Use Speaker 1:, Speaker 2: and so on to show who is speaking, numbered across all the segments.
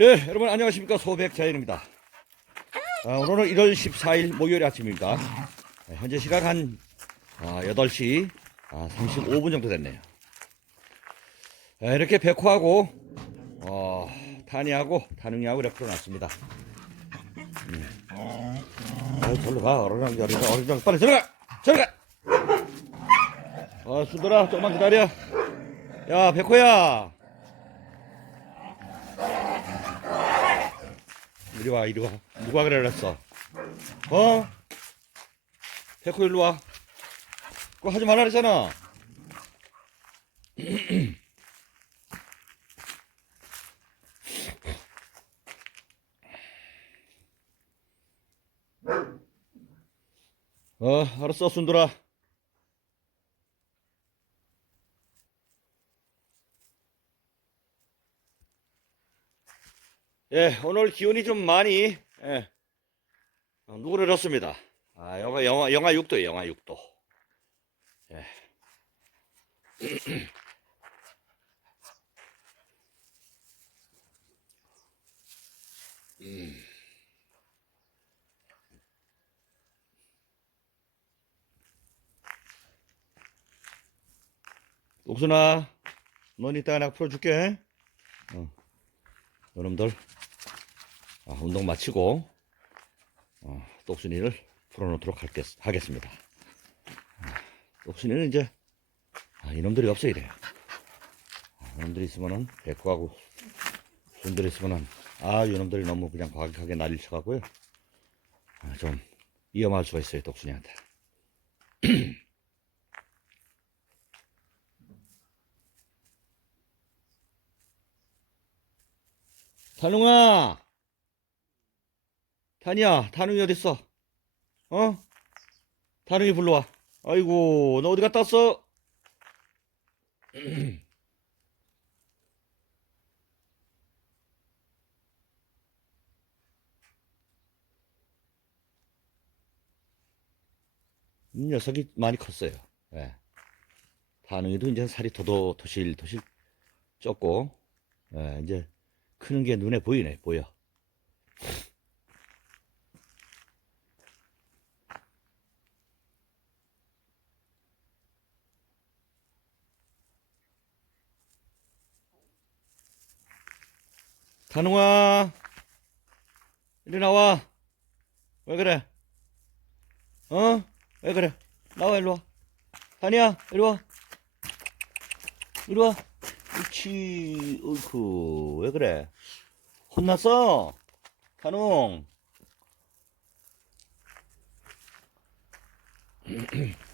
Speaker 1: 예, 여러분 안녕하십니까 소백 자연입니다. 아, 오늘은 1월 14일 목요일 아침입니다. 네, 현재 시각 한 아, 8시 아, 35분 정도 됐네요. 아, 이렇게 백호하고 어, 타니하고 타능이하고 이렇게 풀어놨습니다. 음. 아, 절로 가 어른랑 어른랑 어른랑 빨리 들어가 들어가. 아, 순돌아 조금만 기다려. 야 백호야. 이리 와, 이리 와. 누가 그랬어? 어? 백호 일로 와. 그거 하지 말라 그랬잖아. 어, 알았어, 순돌아. 예, 오늘 기온이 좀 많이, 예, 어, 누그러졌습니다. 아, 영하, 영하, 영하 6도에 영하 6도. 예. 음. 옥순아, 넌 이따가 나 풀어줄게. 어. 여러분들, 아, 운동 마치고, 어, 똑순이를 풀어놓도록 할겠, 하겠습니다. 아, 똑순이는 이제, 아, 이놈들이 없어야 돼요. 아, 이놈들이 있으면은, 백구하고, 순들이 있으면은, 아, 이놈들이 너무 그냥 과격하게 난리를 쳐가고요. 아, 좀, 위험할 수가 있어요, 똑순이한테. 단웅아! 단이야, 단웅이 어딨어? 어? 단웅이 불러와. 아이고, 너 어디 갔다 왔어? 이 녀석이 많이 컸어요. 예. 단웅이도 이제 살이 더더 도실 도실 쪘고, 예, 이제 크는 게 눈에 보이네, 보여. 단웅아, 이리 나와. 왜 그래? 어? 왜 그래? 나와, 일로 와. 단이야, 이리 와. 이리 와. 그렇지, 어이쿠, 왜 그래? 혼났어? 단웅.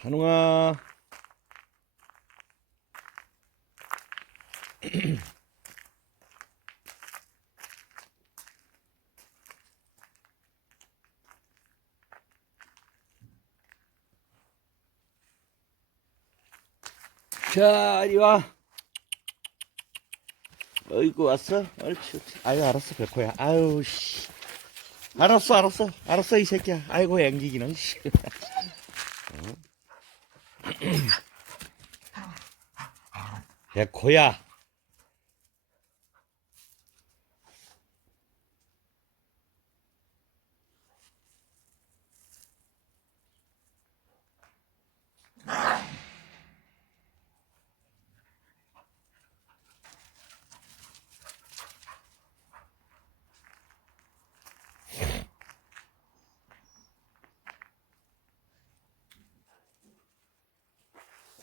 Speaker 1: 단웅아. 자, 이리 와. 어이구, 왔어? 옳지, 옳지. 아유, 알았어, 백호야. 아유, 씨. 알았어, 알았어. 알았어, 이 새끼야. 아이고, 앵기기는, 씨. 야 고야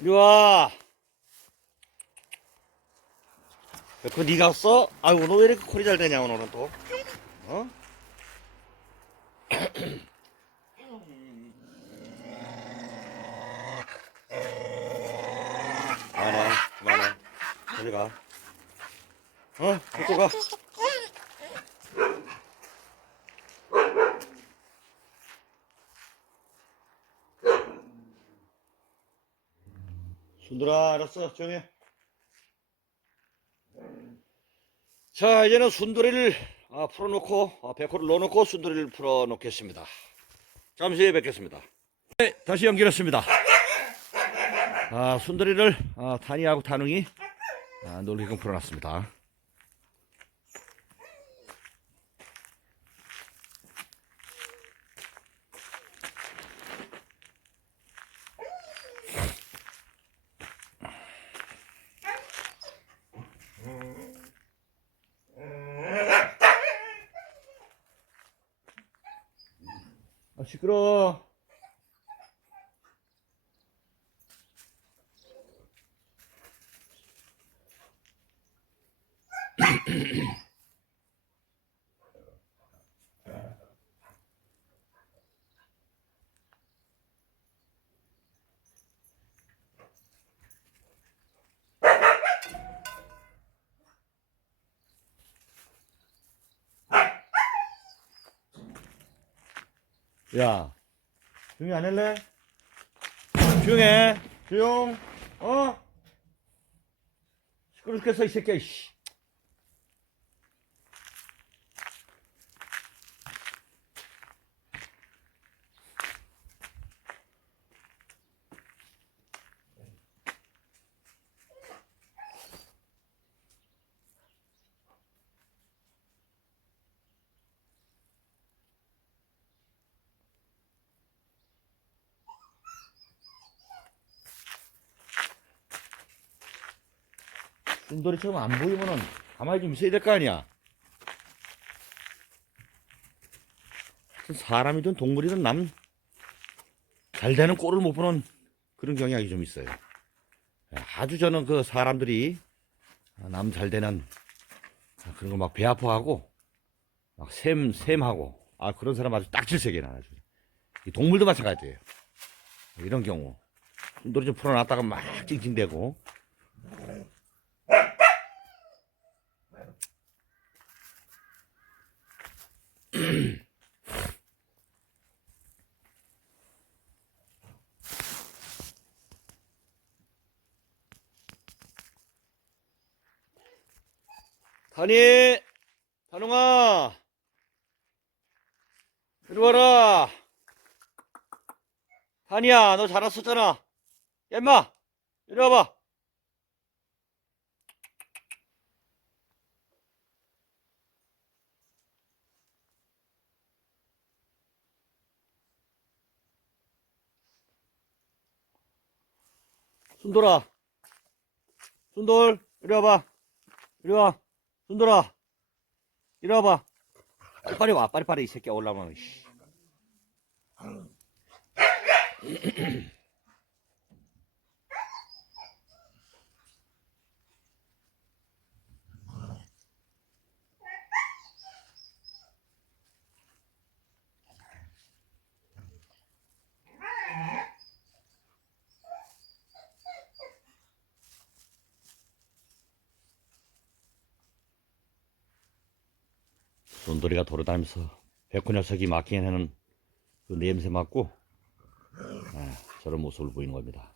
Speaker 1: 이리 와. 그거 네가 왔어? 아이고 너왜 이렇게 콜이 잘 되냐 오늘은 또? 어? 그만해 그만해 어디 가? 어? 이쪽 가. 순들아 알았어 조용히 해. 자 이제는 순두리를 아, 풀어놓고 아, 백호를 넣어놓고 순두리를 풀어놓겠습니다. 잠시 후에 뵙겠습니다. 네, 다시 연결했습니다. 아, 순두리를 아, 타니하고 타능이 아, 놀게끔 풀어놨습니다 시끄러워 야 조용히 안 할래? 조용해 조용 어? 시끄러 죽겠어 이 새끼야 씨. 순돌이처럼 안 보이면은 가만히 좀 있어야 될 거 아니야. 사람이든 동물이든 남 잘 되는 꼴을 못 보는 그런 경향이 좀 있어요. 아주 저는 그 사람들이 남 잘 되는 그런 거 막 배 아파하고 막 샘, 샘하고 아 그런 사람 아주 딱질색이 나 아주. 이 동물도 마찬가지예요. 이런 경우. 순돌이 좀 풀어놨다가 막 찡찡대고 다니, 다농아, 이리 와라. 다니야, 너잘 왔었잖아. 야, 임마, 이리 와봐. 순돌아, 순돌, 이리 와봐. 이리 와. 순돌아 이리 와봐 빨리 와 빨리빨리 이 새끼야 올라오면 씨. 순돌이가 돌아다니면서 백호 녀석이 해는 그 냄새 맡고 아, 저런 모습을 보이는 겁니다.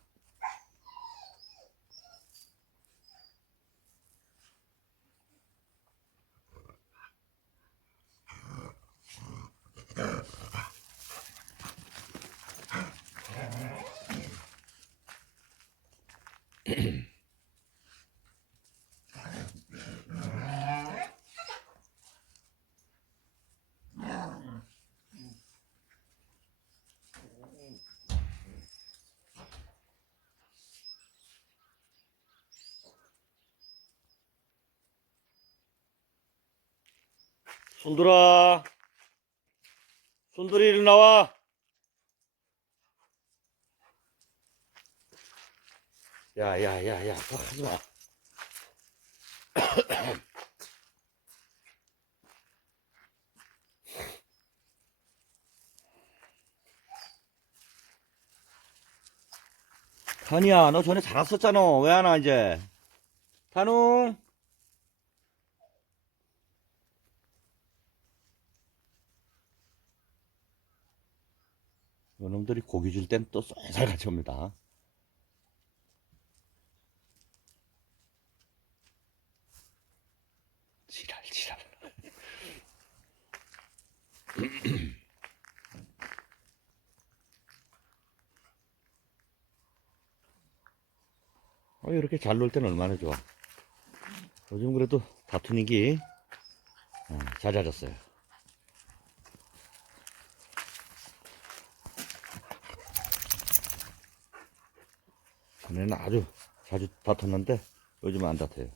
Speaker 1: 순돌아 순돌이 일 나와 야, 야, 야, 야, 그거 하지 마. 탄이야, 너 전에 잘 왔었잖아. 왜 안 와, 이제? 탄웅? 놈들이 고기 줄 땐 또 쏠살 같이 옵니다. 지랄, 지랄. 어, 이렇게 잘 놀 때는 얼마나 좋아. 요즘 그래도 다투니기 어, 잦아졌어요. 전에는 아주 자주 다퉜는데 요즘은 안 다퉈요.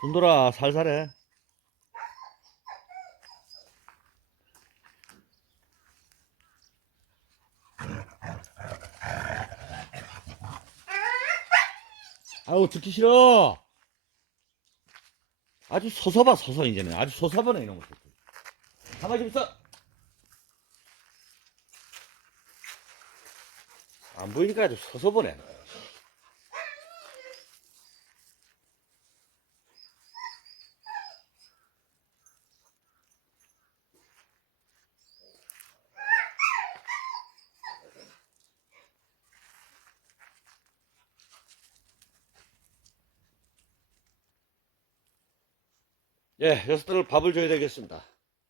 Speaker 1: 순돌아 살살해. 아우 듣기 싫어. 아주 서서 봐 서서 이제는 아주 서서버네 이놈의 새끼. 가만히 좀 있어. 안 보이니까 아주 서서버네. 예, 녀석들을 밥을 줘야 되겠습니다.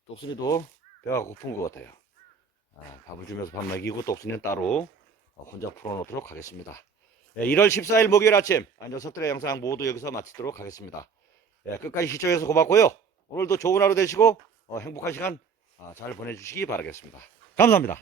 Speaker 1: 똑순이도 배가 고픈 것 같아요. 아, 밥을 주면서 밥 먹이고 똑순이는 따로 어, 혼자 풀어놓도록 하겠습니다. 예, 1월 14일 목요일 아침 아, 녀석들의 영상 모두 여기서 마치도록 하겠습니다. 예, 끝까지 시청해서 고맙고요. 오늘도 좋은 하루 되시고 어, 행복한 시간 아, 잘 보내주시기 바라겠습니다. 감사합니다.